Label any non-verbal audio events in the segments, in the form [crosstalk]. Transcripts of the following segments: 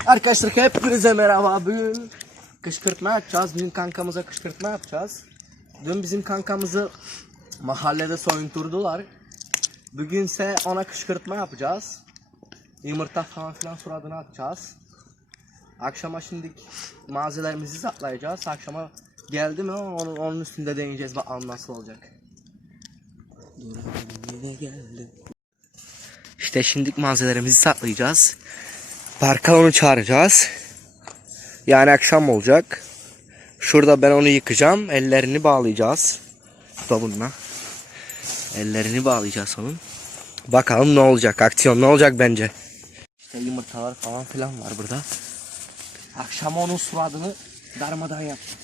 Arkadaşlar hepinize merhaba. Bugün kışkırtma yapacağız. Bizim kankamıza kışkırtma yapacağız. Dün bizim kankamızı mahallede soyunturdular. Bugünse ona kışkırtma yapacağız. Yumurta falan filan suratına atacağız. Akşama şimdi malzemelerimizi saklayacağız. Akşama geldi mi onun, onun üstünde deneyeceğiz bakalım nasıl olacak. Yine geldim. İşte şimdi malzemelerimizi saklayacağız. Parka onu çağıracağız. Yani akşam olacak. Şurada ben onu yıkacağım. Ellerini bağlayacağız. Da bununla. Ellerini bağlayacağız onun. Bakalım ne olacak. Aksiyon ne olacak bence. İşte yumurtalar falan filan var burada. Akşam onun suratını darmadan yapacağım.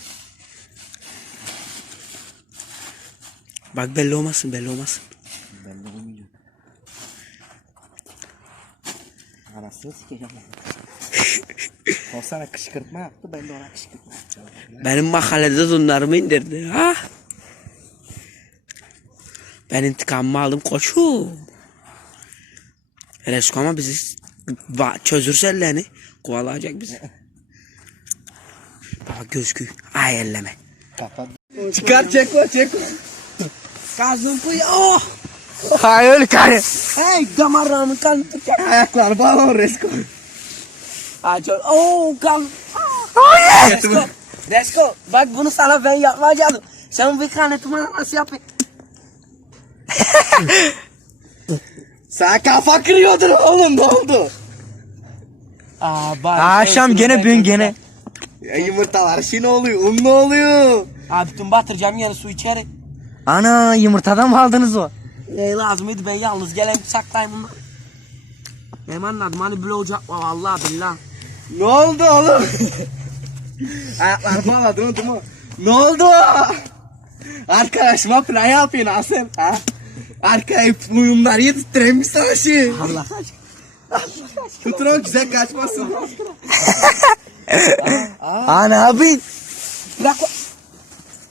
Bak belli olmasın belli olmasın. Ben de Anasını sikeceğim. o sana kışkırtma yaptı ben de ona kışkırtma yapacağım. Benim mahallede donlarımı indirdi. Ha? Ben intikamımı aldım koçum. Resko ama bizi çözürse ellerini kovalayacak bizi. [laughs] Baba gözkü. Ay elleme. Kapat. Çıkar çekme çekme. Kazım kuyu. Oh! Hay öyle kare. Hey damarlarımı kan tutacak. Ayaklar bağlı resko. Acı. Oh kan. Resko. Resko. Bak bunu sana ben yapmayacaktım. Sen bir kanetimi nasıl yapayım? Sen kafa kırıyordun oğlum ne oldu? Aa bak. Akşam gene bugün gene. Ya yumurtalar şimdi oluyor, un ne oluyor? Abi tüm batıracağım yani su içeri. Ana yumurtadan mı aldınız o? Ne lazımıydı ben yalnız gelen saklayayım bunu. Benim anladım hani böyle olacak mı vallahi billah. Ne oldu oğlum? [laughs] Ayaklar bağladın değil mi? Ne oldu? Arkadaşıma plan ha sen ha? Arkaya uyumları yetiştireyim bir savaşı. Allah Tutun o güzel kaçmasın. Ne yapayım? Bırak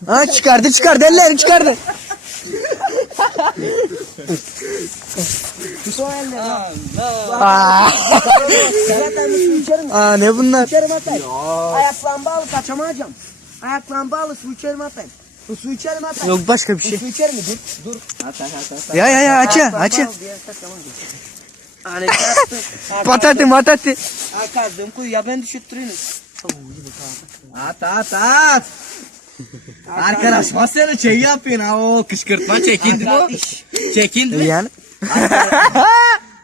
Ha çıkardı çıkardı ellerini çıkardı. Aa, su ne bunlar? İçerim atayım. Ayaklarım bağlı kaçamayacağım. Ayaklarım bağlı su içerim atayım. Bu su içerim atayım. Yok başka bir Bu şey. su içerim mi? Dur. Dur. At at at at. Ya ya ya diye kaçamayacağım. Hani kaçtım. [laughs] Patati matati. Arkadaşım kuyu ben düşürttürünüz. At at at. Arkadaşıma seni şey yapıyorsun ha o kışkırtma çekildi mi? Çekildi mi? Yani. [laughs]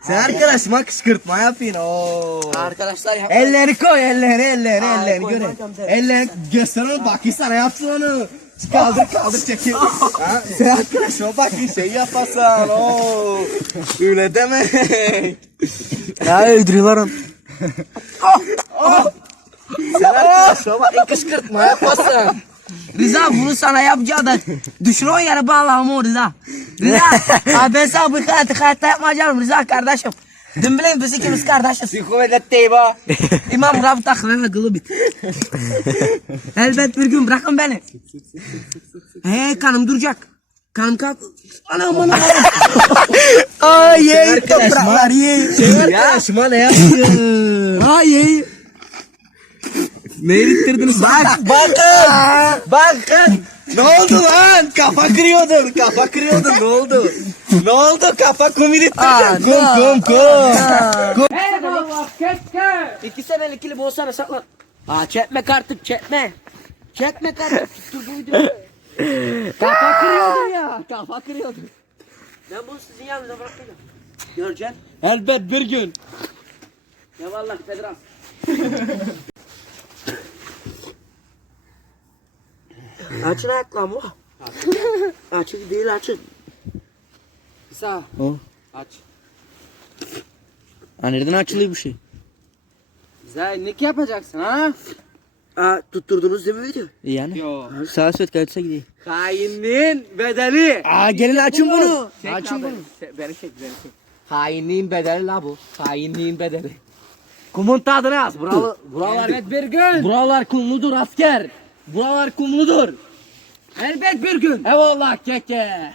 Sen arkadaşıma kışkırtma yapıyorsun o. Arkadaşlar yap. Elleri koy elleri elleri Ay, elleri koymam göre. canım, Elleri göster onu bak sana yapsın onu. Kaldır kaldır çekil. ha, sen arkadaşıma bak şey yapasan o. Öyle deme. ya öldürüyorlar onu. [laughs] sen arkadaşıma bak kışkırtma yapasan. Rıza bunu sana yapacağı da düşün o yere bağlamam o Rıza. Rıza [laughs] abi ben sana bu hayatı hayatta yapmayacağım Rıza kardeşim. Dün bileyim biz ikimiz kardeşiz. Kuvvetle teyba. [laughs] İmam Rabbit akıllı kılı bit. [laughs] Elbet bir gün bırakın beni. He kanım duracak. Kanım kalk. Anam anam. Ay ye topraklar ye. Sen arkadaşıma ne yapıyorsun? Ay ye. Ne ittirdiniz? Bak bakın. bakın. Ne oldu lan? Kafa kırıyordun. Kafa kırıyordun. Ne oldu? Ne oldu? Kafa kum ittirdin. Kum kum kum. İki senelik ikili bolsana saklan. Aa çekme artık çekme. Çekme artık. Tuttur bu videoyu. Kafa kırıyordun ya. Kafa kırıyordun. Ben bunu sizin yanınıza bırakacağım. Göreceksin. Elbet bir gün. Ya vallahi Pedras. Açın ayaklarımı. açın değil açın. Sağ. O. Aç. Ha nereden açılıyor bu şey? Zeynlik yapacaksın ha? Aa, tutturdunuz değil mi video? Yani. Yo. Sağa söt kaçsa gideyim. Hainliğin bedeli. Aa gelin açın bunu. Çek Açın bunu. beni. Çek, Beni çek beni çek. Hainliğin bedeli la bu. Hainliğin bedeli. Kumun tadını yaz. Buralar, buralar, Elbet bir gün. buralar kumludur asker. Buralar kumludur. Elbet bir gün. Eyvallah keke.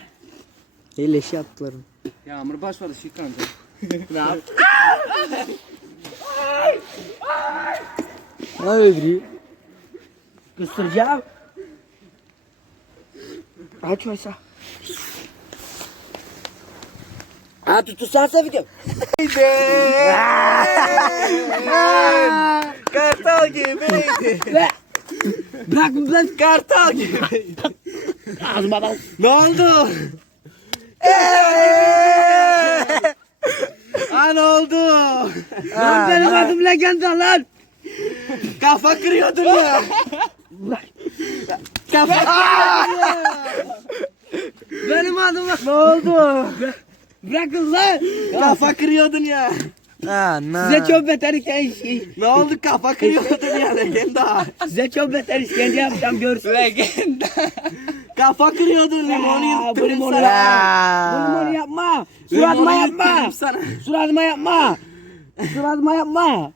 Eleşi yaptılar. Yağmur başladı şıkkanda. [laughs] ne yaptın? Ha öbürü. Kıstıracağım. Aç oysa. Ha tutursansa video. [laughs] Kartal gibiydi. Ve bırak lan. Kartal gibiydi. Ağzıma bak. ne oldu? Ha ne oldu? Lan benim adım legenda lan. Kafa kırıyordun ya. Kafa Benim adım Ne oldu? Bırakın lan. Kafa kırıyordun ya. Size çok beter işkence. Ne oldu kafa kırıyordun ya legenda. Size çok beter işkence yapacağım görsün. Legenda. Kafa kırıyordun limonu Aa, bu limonu yapma. Bu limonu yapma. Suratıma yapma. Suratıma yapma. Suratıma yapma.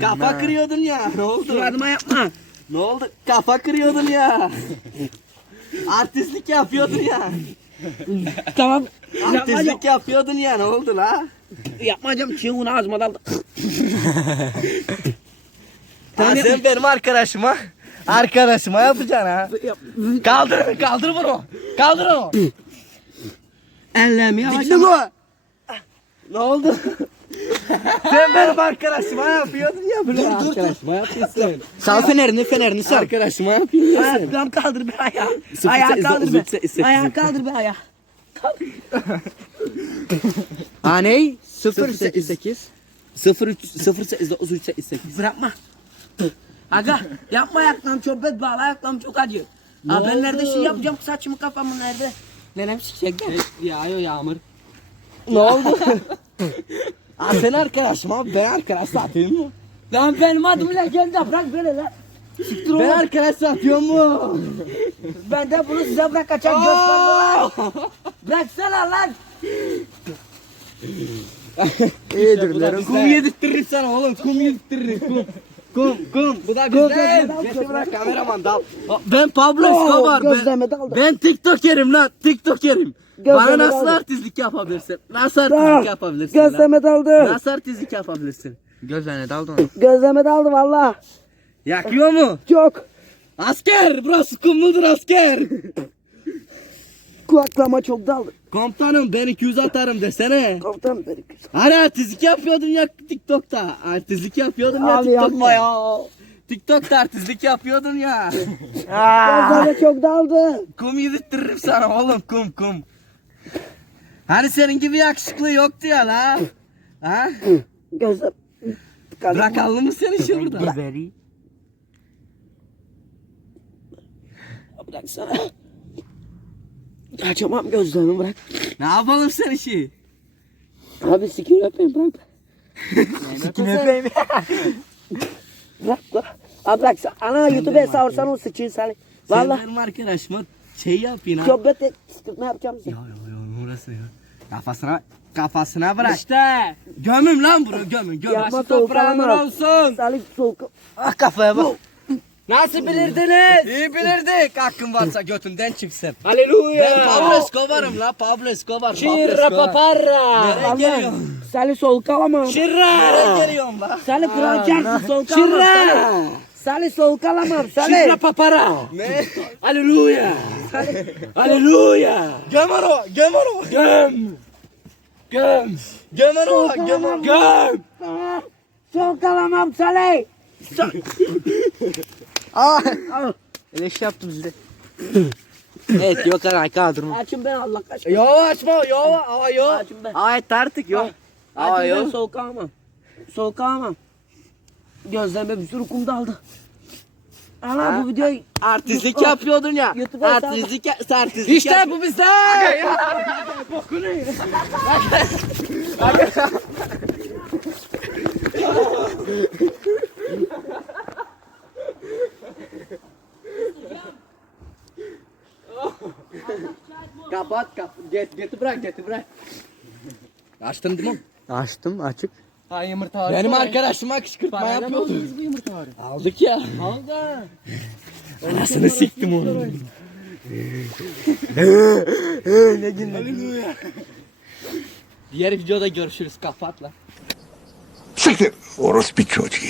Kafa kırıyordun ya. Ne oldu? Suratıma yapma. Ne oldu? Kafa kırıyordun ya. Artistlik yapıyordun ya. Tamam. Artistlik yapıyordun ya. Ne oldu la? Yapmayacağım. Çığın ağzıma daldı. [laughs] Ha, sen benim arkadaşıma arkadaşıma yapacaksın ha. Kaldır, kaldır bunu. Kaldır onu. Ellerimi yavaş. Dikti bu. Ne oldu? sen benim arkadaşıma yapıyordun ya bunu. Arkadaşıma yapıyorsun. Sal fenerini fenerini sal. Arkadaşıma yapıyorsun. Ayağım kaldır bir ayağı. Ayağı kaldır sekiz. Ayağı kaldır bir ayağı. Ha ney? 088 03 08 93 88. Bırakma. Aga yapma ayaklarım çok bet bağlı ayaklarım çok acıyor. Ha ben nerede şey yapacağım saçımı kafamı nerede? Nenem sikecek gel. Yağıyor yağmur. Ne oldu? [laughs] Aa, sen arkadaşıma ben arkadaş mı? Lan benim adım legenda bırak böyle lan. Siktir Ben oğlum. arkadaş satıyor mu? Ben de bunu size bırakacağım lan. Bıraksana lan. İyidir derim. Kum yedirttiririm sana oğlum. Kum yedirttiririm. Kum. Kum kum. Bu da güzel. gözleme Getir bırak gözleme. kameraman dal. Ben Pablo Escobar. Ben, Gözleme ben TikToker'im lan. TikToker'im. Gözleme Bana nasıl daldı. artistlik yapabilirsin? Nasıl artistlik yapabilirsin lan? Gözleme daldı. Nasıl artistlik yapabilirsin? Gözlerine daldı. Gözleme daldı valla. Yakıyor mu? Çok. Asker! Burası kumludur asker! Kulaklama çok daldı. Komutanım ben 200 atarım desene. Komutanım benim. Hani artistlik yapıyordun ya TikTok'ta. Artistlik yapıyordun ya Abi TikTok'ta. yapma ya. TikTok'ta artistlik yapıyordun ya. Gözleme çok daldı. kum yedirttiririm sana oğlum kum kum. Hani senin gibi yakışıklı yoktu ya la. Ha? Gözlem. Bırakalım mı seni şurada? Biberi. Bıraksana. Açamam gözlerimi bırak. ne yapalım sen işi? Abi sikir öpeyim bırak. [laughs] Sikim öpeyim. [laughs] Bırak bırak. Abi bırak. Ana YouTube'a savursan o sıçıyı seni. Sen Valla. benim arkadaşıma şey yapayım ha. Sohbet et. Sıkıntı yapacağım seni. Ya ya ya burası ya. Kafasına kafasına bırak. İşte. Gömüm lan bunu gömün gömün. Yapma toprağın olsun. Salih soğuk. Ah kafaya bak. Nasıl bilirdiniz? İyi bilirdik. Hakkın varsa götünden çıksın. Haleluya. Ben Pablo Escobar'ım la Pablo Escobar. Şirra paparra. Nereye geliyorsun? Salih soğuk alamam. Nereye geliyorsun la? Salih kıracaksın soğuk alamam. Salih. Salih soğuk alamam. Salih. papara. Ne? Haleluya. Haleluya. Göm onu, göm. Göm. Göm onu, göm onu. Göm. Soğuk alamam Salih. [laughs] Aa. Eleş yaptım size. [coughs] evet yok ana kaldırma. Açın ben Allah aşkına. Yo açma, yo, aa yo. Açın ben. Evet artık yok. Aa yok. soğuk alamam. Soğuk alamam. Gözlerime bir sürü kum daldı. Ana bu videoyu Artistlik yapıyordun ya. YouTube'a Artistlik, ya- artistlik İşte yap- bu bizde. Kapat, [laughs] [laughs] kapat. Get, get bırak, get bırak. Açtın değil mi? Açtım açık. Ha yumurta var. Benim arkadaşıma kışkırtma yapıyordu. bu yumurtaları? Aldık ya. Aldı. Anasını siktim onu. ne gün Diğer videoda görüşürüz. Kapat lan. Siktir. Orospu çocuğu.